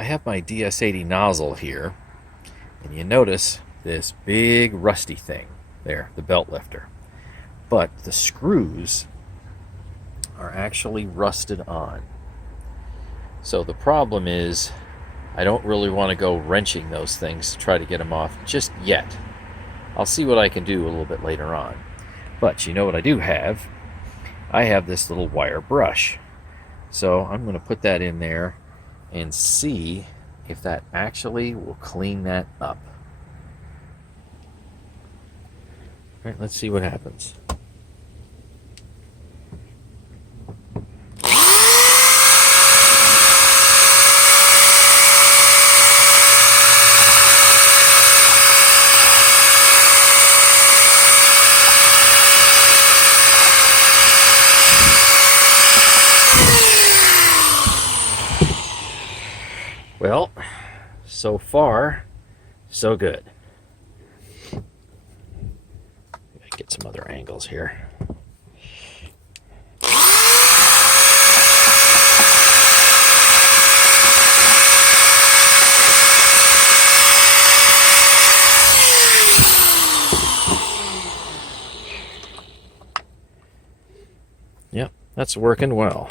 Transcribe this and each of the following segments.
I have my DS80 nozzle here, and you notice this big rusty thing there, the belt lifter. But the screws are actually rusted on. So the problem is I don't really want to go wrenching those things to try to get them off just yet. I'll see what I can do a little bit later on. But you know what I do have? I have this little wire brush. So I'm going to put that in there and see if that actually will clean that up. All right, let's see what happens. Well, so far, so good. Get some other angles here. Yep, that's working well.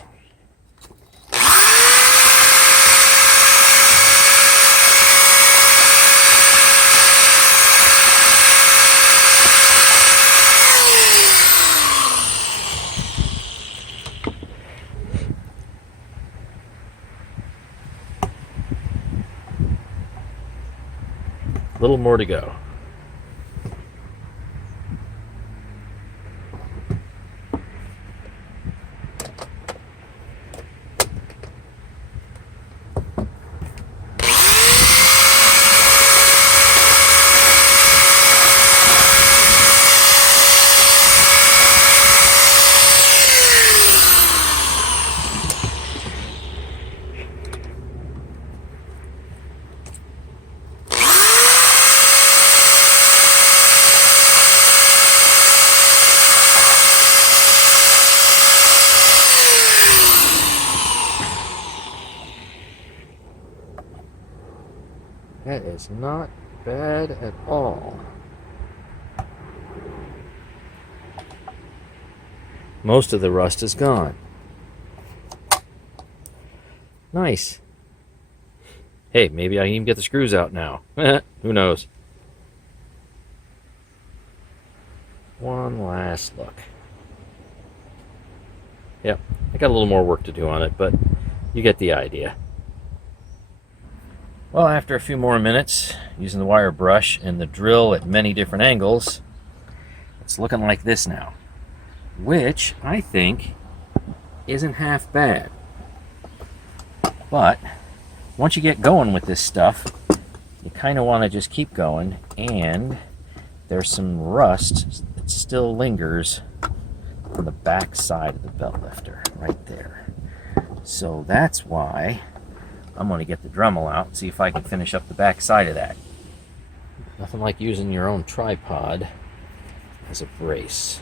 A little more to go. That is not bad at all. Most of the rust is gone. Nice. Hey, maybe I can even get the screws out now. Who knows? One last look. Yep, I got a little more work to do on it, but you get the idea. Well, after a few more minutes, using the wire brush and the drill at many different angles, it's looking like this now, which I think isn't half bad. But once you get going with this stuff, you kind of want to just keep going, and there's some rust that still lingers on the back side of the belt lifter right there. So that's why I'm going to get the Dremel out and see if I can finish up the back side of that. Nothing like using your own tripod as a brace.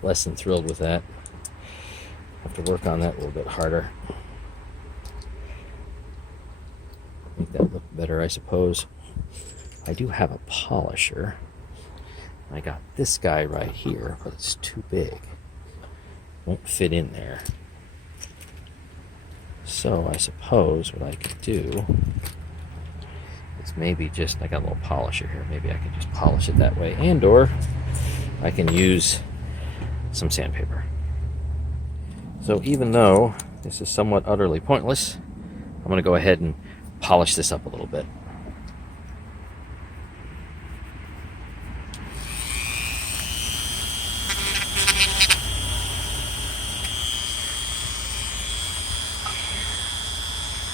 Less than thrilled with that. Have to work on that a little bit harder. Make that look better, I suppose. I do have a polisher. I got this guy right here, but it's too big. Won't fit in there. So I suppose what I could do maybe just, I got a little polisher here, maybe I can just polish it that way, and or I can use some sandpaper. So even though this is somewhat utterly pointless, I'm going to go ahead and polish this up a little bit.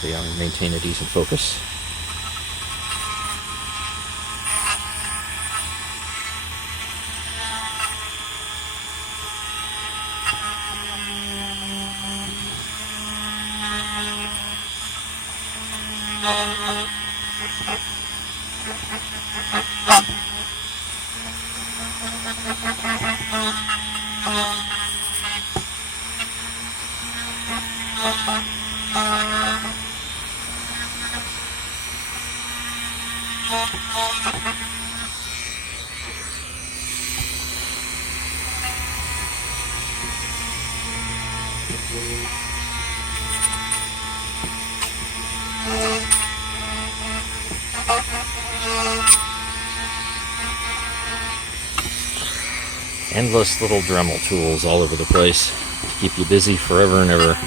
So I'll maintain a decent focus. Endless little Dremel tools all over the place to keep you busy forever and ever.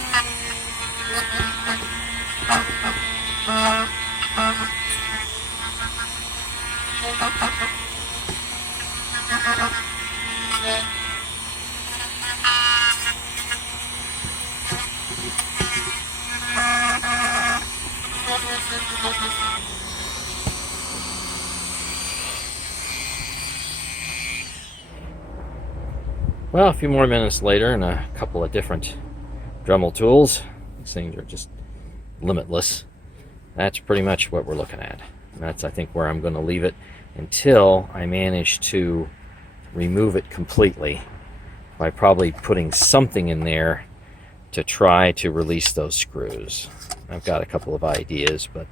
Well, a few more minutes later and a couple of different Dremel tools. These things are just limitless. That's pretty much what we're looking at. And that's, I think, where I'm going to leave it until I manage to remove it completely by probably putting something in there to try to release those screws. I've got a couple of ideas, but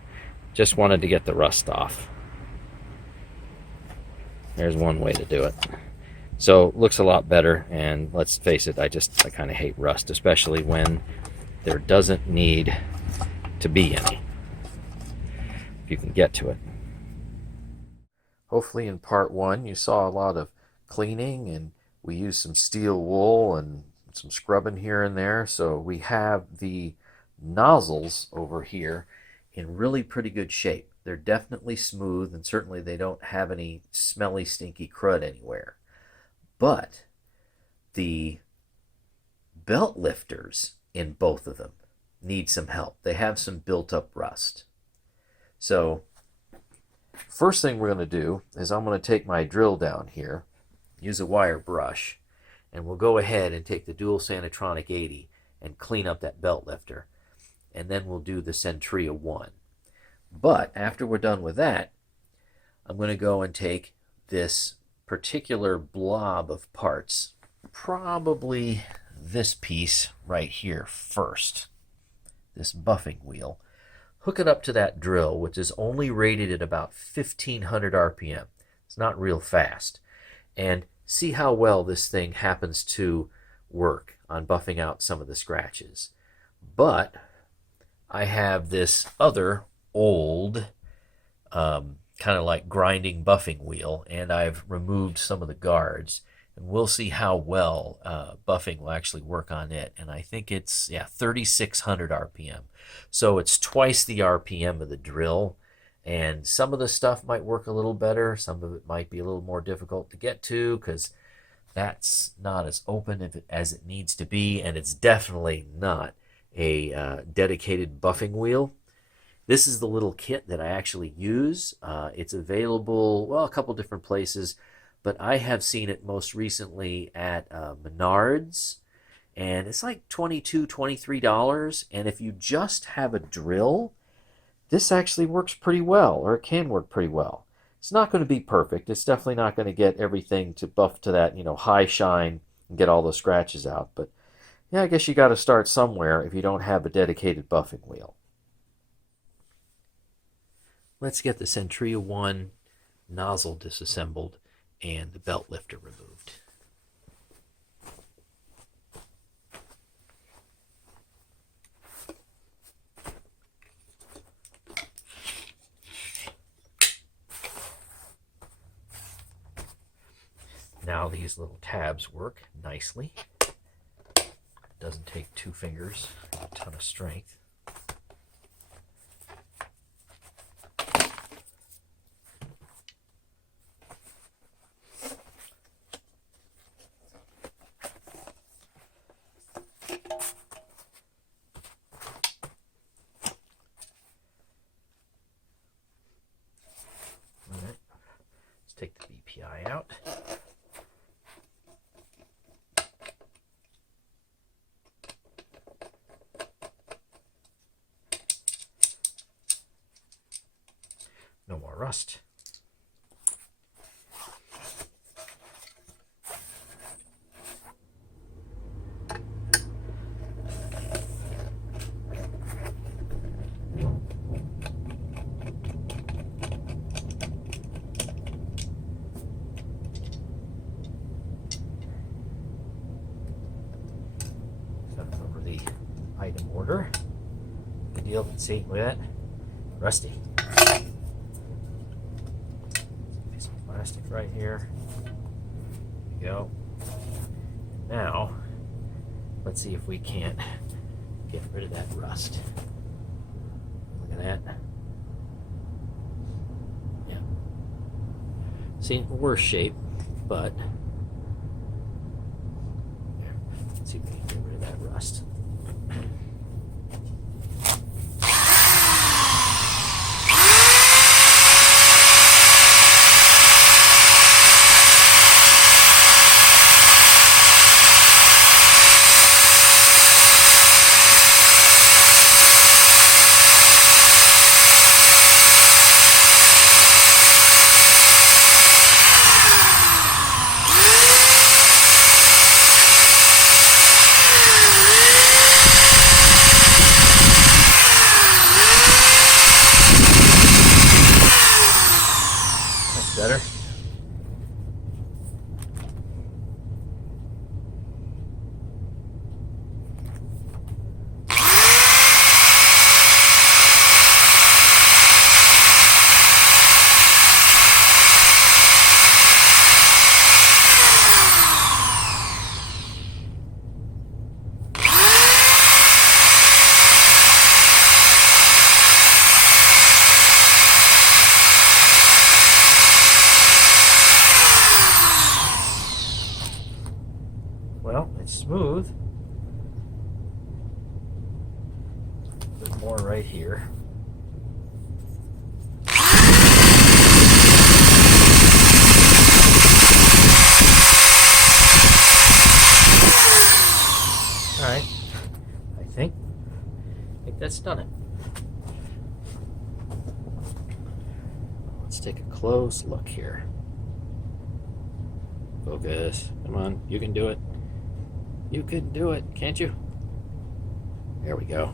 just wanted to get the rust off. There's one way to do it. So looks a lot better, and let's face it, I kind of hate rust, especially when there doesn't need to be any, if you can get to it. Hopefully in part one you saw a lot of cleaning, and we used some steel wool and some scrubbing here and there. So we have the nozzles over here in really pretty good shape. They're definitely smooth, and certainly they don't have any smelly, stinky crud anywhere. But the belt lifters in both of them need some help. They have some built-up rust. So first thing we're going to do is I'm going to take my drill down here, use a wire brush, and we'll go ahead and take the dual Sanitronic 80 and clean up that belt lifter. And then we'll do the Sentria 1. But after we're done with that, I'm going to go and take this particular blob of parts, probably this piece right here first, this buffing wheel, hook it up to that drill, which is only rated at about 1500 RPM. It's not real fast. And see how well this thing happens to work on buffing out some of the scratches. But I have this other old kind of like grinding buffing wheel, and I've removed some of the guards, and we'll see how well buffing will actually work on it. And I think it's 3600 RPM, so it's twice the RPM of the drill. And some of the stuff might work a little better, some of it might be a little more difficult to get to because that's not as open as it needs to be, and it's definitely not a dedicated buffing wheel. This is the little kit that I actually use. It's available, well, a couple different places, but I have seen it most recently at Menards, and it's like $22, $23. And if you just have a drill, this actually works pretty well, or it can work pretty well. It's not going to be perfect. It's definitely not going to get everything to buff to that, high shine and get all those scratches out. But yeah, I guess you got to start somewhere if you don't have a dedicated buffing wheel. Let's get the Sentria 1 nozzle disassembled and the belt lifter removed. Now these little tabs work nicely. Doesn't take 2 fingers, a ton of strength. All right, let's take the BPI out. No more rust. Over the item order. Good deal. See, look at that. Rusty. Some plastic right here. There we go. Now, let's see if we can't get rid of that rust. Look at that. Yeah. See, worse shape, but let's see if we can get rid of that rust. Better. Well, it's smooth. A bit more right here. All right, I think that's done it. Let's take a close look here. Focus, come on, you can do it. You can do it, can't you? There we go.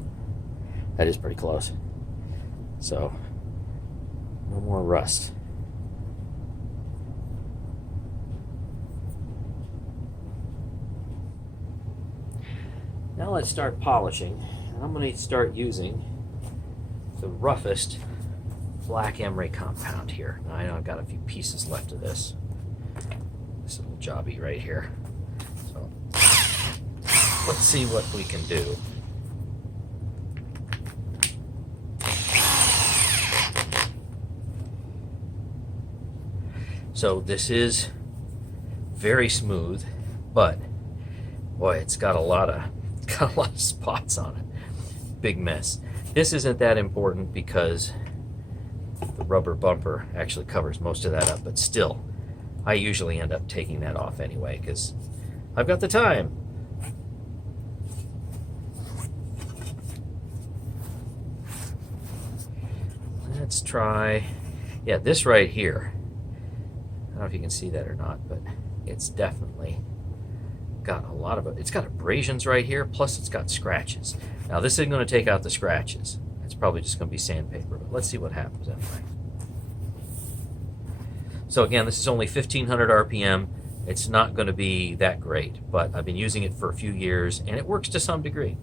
That is pretty close. So, no more rust. Now let's start polishing. And I'm going to start using the roughest black emery compound here. Now, I know I've got a few pieces left of this. This little jobby right here. So, let's see what we can do. So this is very smooth, but boy, it's got a lot of spots on it. Big mess. This isn't that important because the rubber bumper actually covers most of that up, but still, I usually end up taking that off anyway because I've got the time. Let's try, yeah, this right here. I don't know if you can see that or not, but it's definitely got a lot of it. It's got abrasions right here, plus it's got scratches. Now this isn't going to take out the scratches. It's probably just going to be sandpaper, but let's see what happens anyway. So again, this is only 1500 RPM. It's not going to be that great, but I've been using it for a few years and it works to some degree.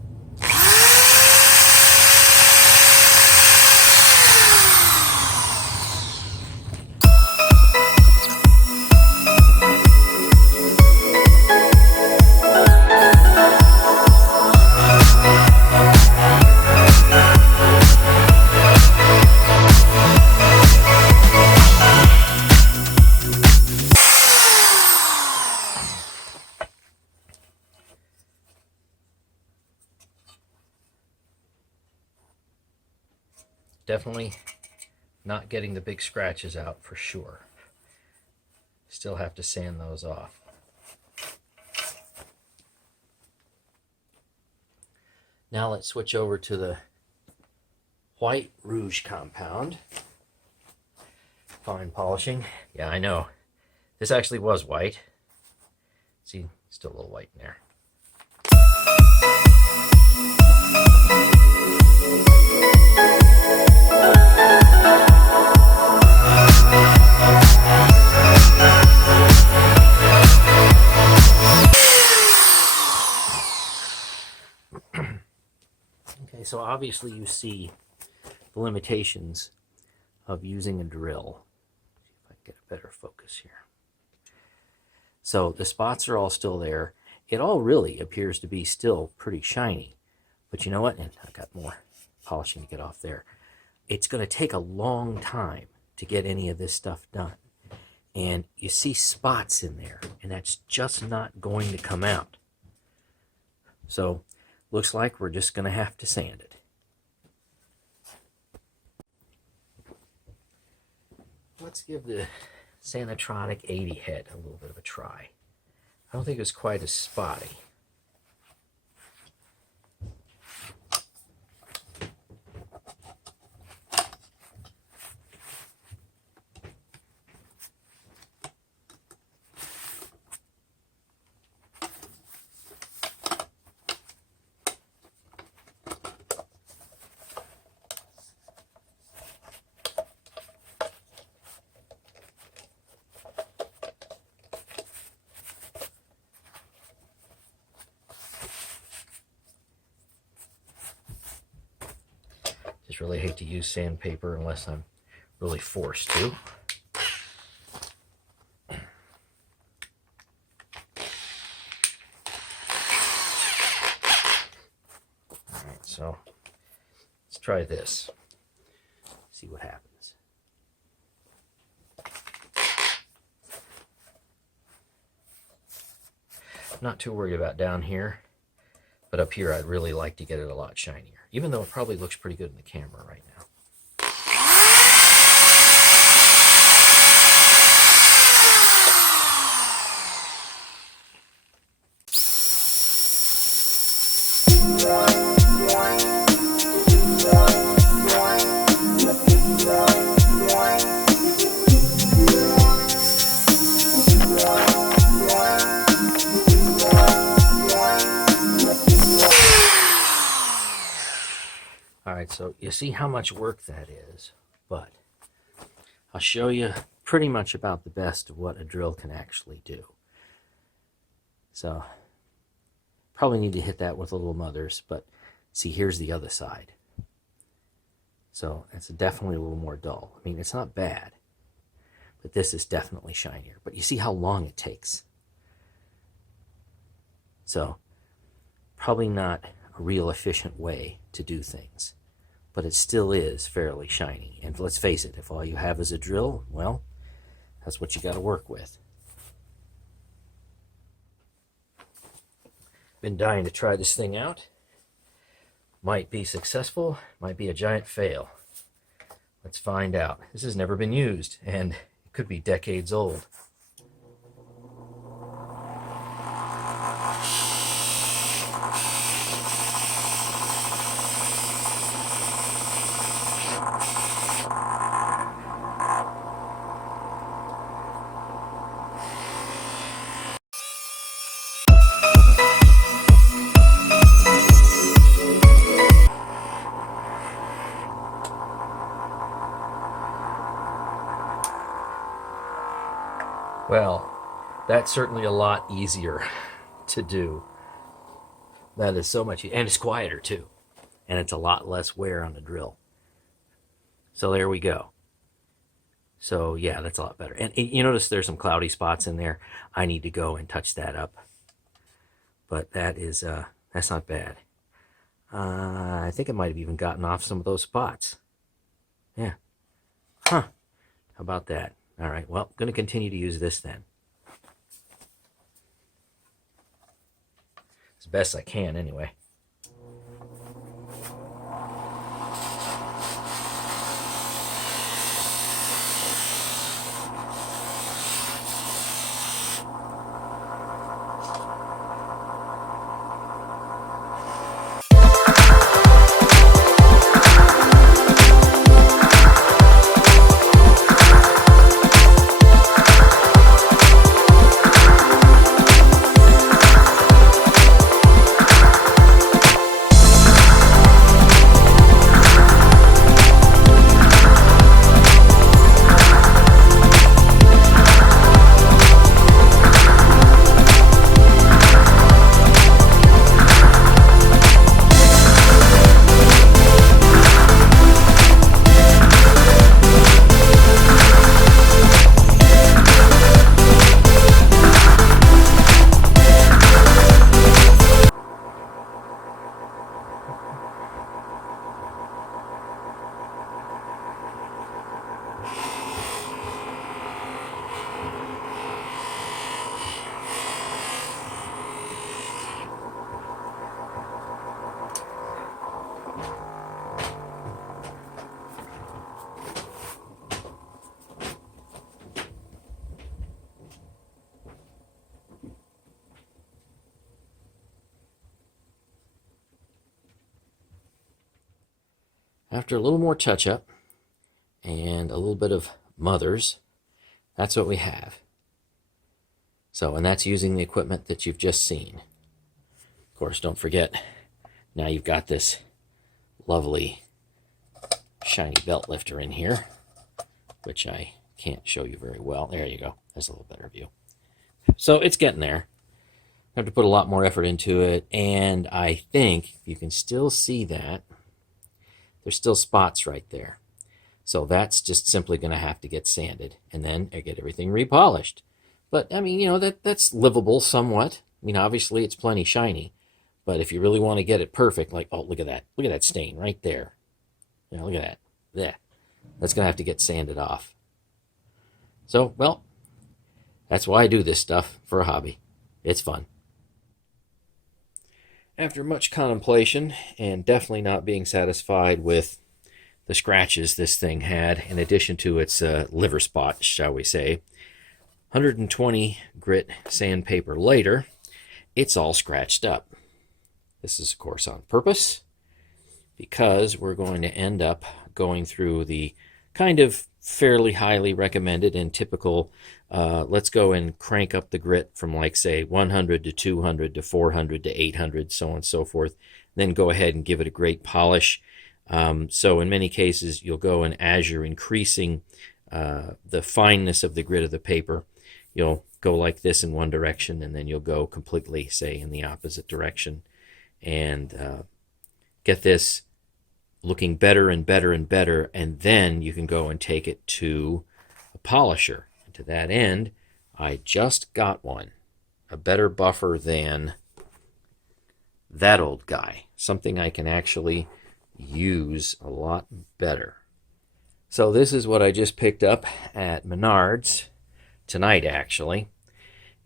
definitely not getting the big scratches out for sure. Still have to sand those off. Now let's switch over to the white rouge compound. Fine polishing. Yeah, I know. This actually was white. See, still a little white in there. Okay, so obviously you see the limitations of using a drill. See if I can get a better focus here. So the spots are all still there. It all really appears to be still pretty shiny. But you know what? And I've got more polishing to get off there. It's going to take a long time to get any of this stuff done. And you see spots in there, and that's just not going to come out. So looks like we're just going to have to sand it. Let's give the Sanitronic 80 head a little bit of a try. I don't think it's quite as spotty. Just really hate to use sandpaper unless I'm really forced to. Alright, so let's try this. See what happens. Not too worried about down here, but up here I'd really like to get it a lot shinier, even though it probably looks pretty good in the camera right now. Alright, so you see how much work that is, but I'll show you pretty much about the best of what a drill can actually do. So, probably need to hit that with a little mothers, but see, here's the other side. So, it's definitely a little more dull. I mean, it's not bad, but this is definitely shinier. But you see how long it takes. So, probably not a real efficient way to do things. But it still is fairly shiny. And let's face it, if all you have is a drill, well, that's what you got to work with. Been dying to try this thing out. Might be successful, might be a giant fail. Let's find out. This has never been used, and it could be decades old. Well, that's certainly a lot easier to do. That is so much, and it's quieter too. And it's a lot less wear on the drill. So there we go. So yeah, that's a lot better. And you notice there's some cloudy spots in there. I need to go and touch that up. But that is, that's not bad. I think I might have even gotten off some of those spots. Yeah. Huh. How about that? All right, well, I'm going to continue to use this then. As best I can, anyway. After a little more touch-up and a little bit of mothers, that's what we have. So, and that's using the equipment that you've just seen. Of course, don't forget, now you've got this lovely shiny belt lifter in here, which I can't show you very well. There you go. That's a little better view. So it's getting there. I have to put a lot more effort into it, and I think you can still see that there's still spots right there. So that's just simply going to have to get sanded, and then I get everything repolished. But I mean, you know, that's livable somewhat. I mean, obviously it's plenty shiny, but if you really want to get it perfect, like, oh, look at that stain right there. You know, look at that. There. That's going to have to get sanded off. So, well, that's why I do this stuff for a hobby. It's fun. After much contemplation, and definitely not being satisfied with the scratches this thing had, in addition to its liver spot, shall we say, 120 grit sandpaper later, it's all scratched up. This is, of course, on purpose, because we're going to end up going through the kind of fairly highly recommended and typical, let's go and crank up the grit from, like, say, 100 to 200 to 400 to 800, so on and so forth. Then go ahead and give it a great polish. So in many cases, you'll go, and as you're increasing the fineness of the grit of the paper, you'll go like this in one direction, and then you'll go completely, say, in the opposite direction, and get this looking better and better and better, and then you can go and take it to a polisher. And to that end, I just got one, a better buffer than that old guy, something I can actually use a lot better. So this is what I just picked up at Menards tonight, actually,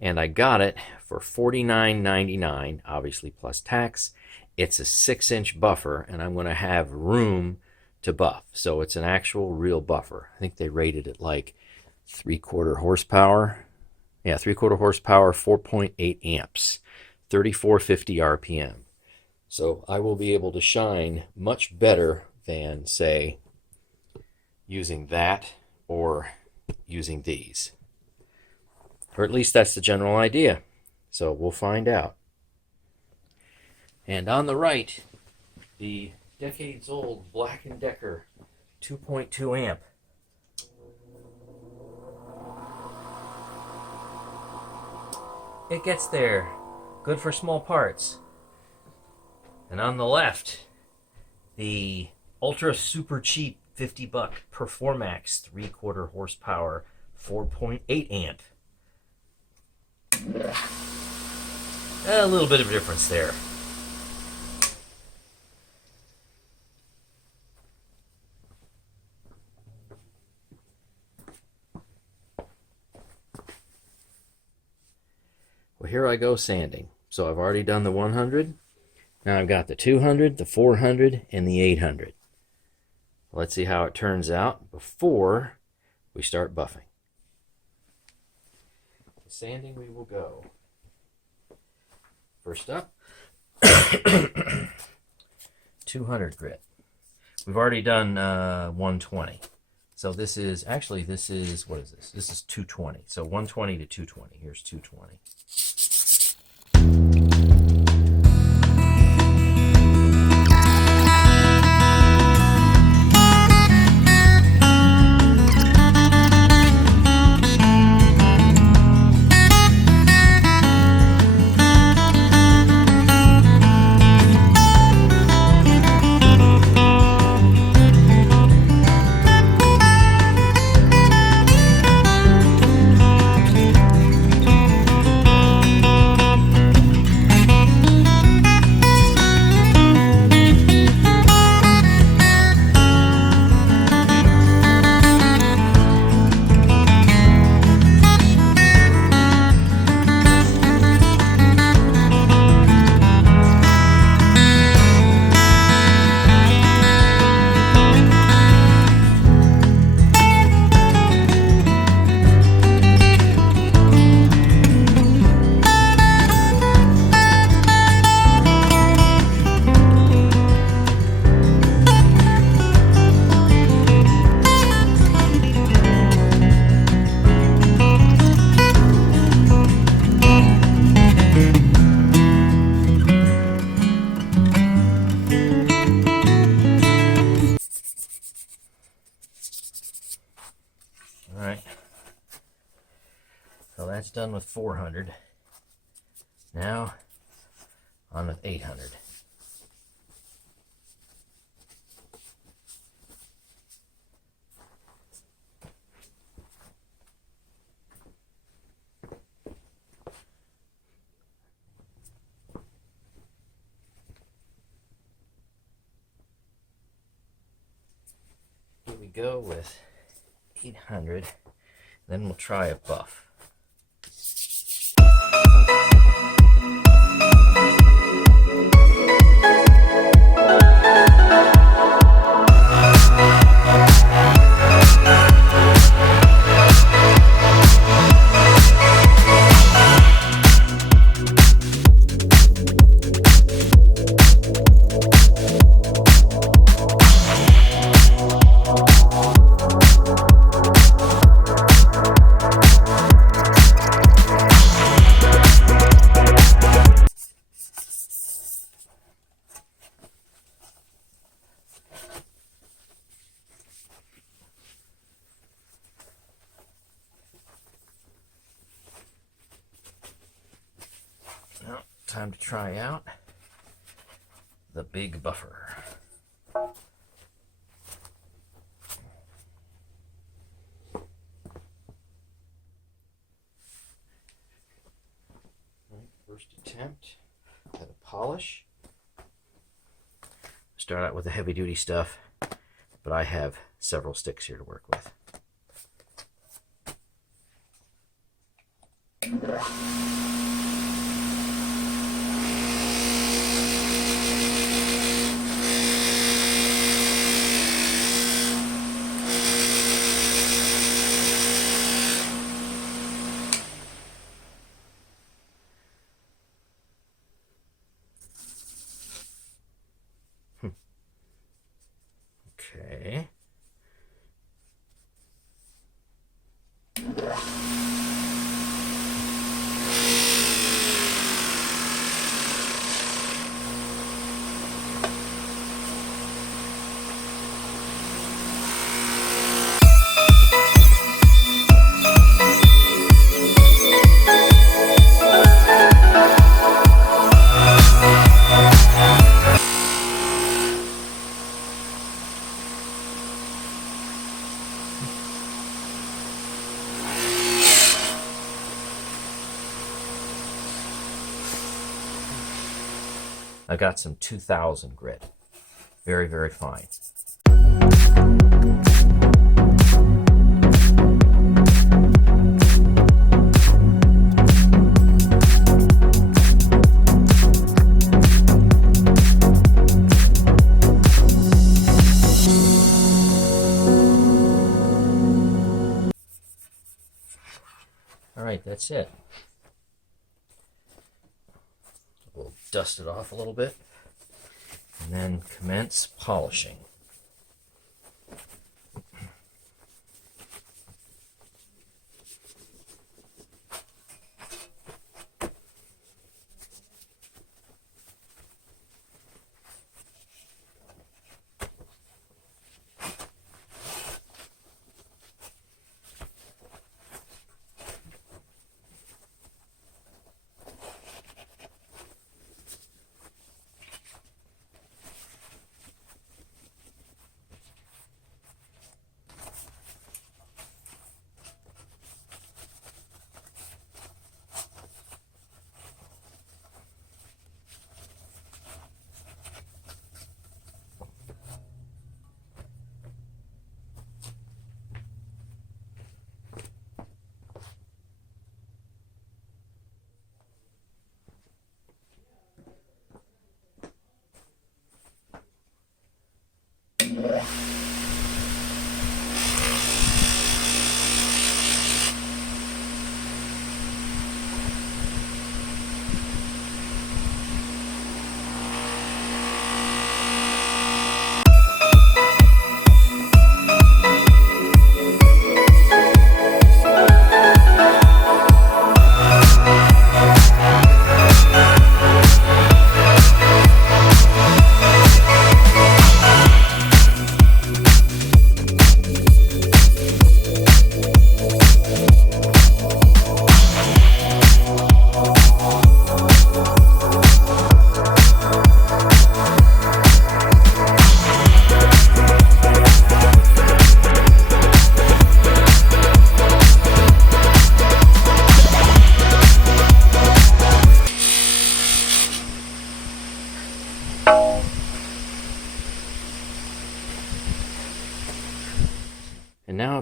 and I got it for $49.99, obviously plus tax. It's a 6-inch buffer, and I'm going to have room to buff. So it's an actual real buffer. I think they rated it like 3/4 horsepower. Yeah, 3/4 horsepower, 4.8 amps, 3450 RPM. So I will be able to shine much better than, say, using that or using these. Or at least that's the general idea. So we'll find out. And on the right, the decades-old Black & Decker 2.2 amp. It gets there. Good for small parts. And on the left, the ultra super cheap $50 Performax 3/4 horsepower 4.8 amp. A little bit of a difference there. Well, here I go sanding. So I've already done the 100. Now I've got the 200, the 400, and the 800. Let's see how it turns out before we start buffing. The sanding we will go. First up, 200 grit. We've already done 120. So this is, actually, this is, what is this? This is 220. So 120 to 220. Here's 220. All right. So that's done with 400. Now on with 800. Here we go with 800. Then we'll try a buff. Now, time to try out the big buffer. First attempt at a polish. Start out with the heavy duty stuff, but I have several sticks here to work with. Okay. I got some 2000 grit. Very, very fine. All right, that's it. We'll dust it off a little bit and then commence polishing.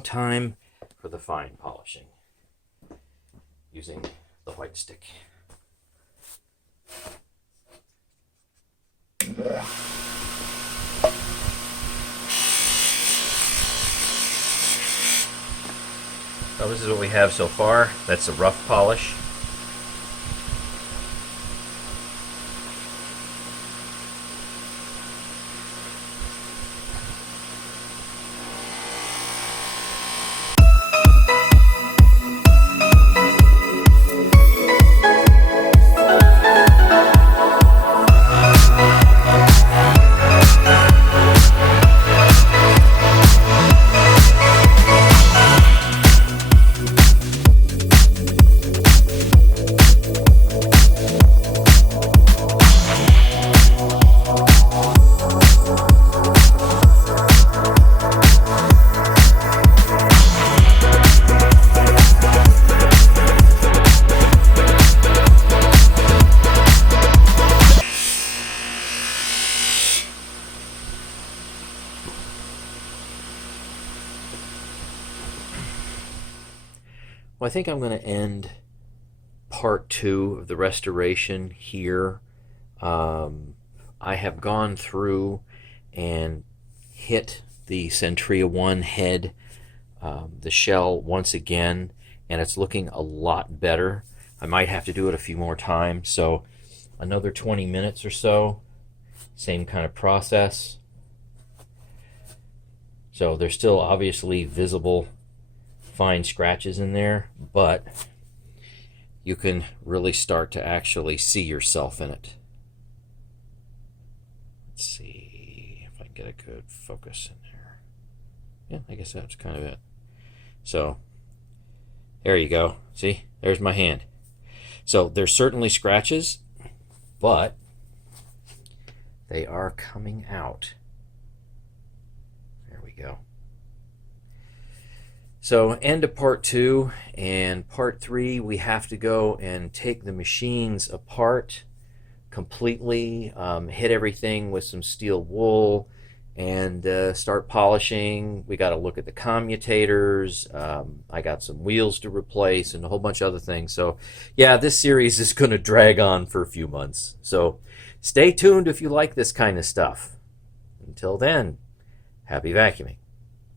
now time for the fine polishing using the white stick. So this is what we have so far. That's a rough polish. Well, I think I'm going to end part 2 of the restoration here. I have gone through and hit the Sentria 1 head, the shell once again, and it's looking a lot better. I might have to do it a few more times, so another 20 minutes or so, same kind of process. So there's still obviously visible fine scratches in there, but you can really start to actually see yourself in it. Let's see if I can get a good focus in there. Yeah, I guess that's kind of it. So there you go. See, there's my hand. So there's certainly scratches, but they are coming out. There we go. So end of part 2, and part 3 we have to go and take the machines apart completely, hit everything with some steel wool, and start polishing. We got to look at the commutators. I got some wheels to replace and a whole bunch of other things. So yeah, this series is going to drag on for a few months. So stay tuned if you like this kind of stuff. Until then, happy vacuuming.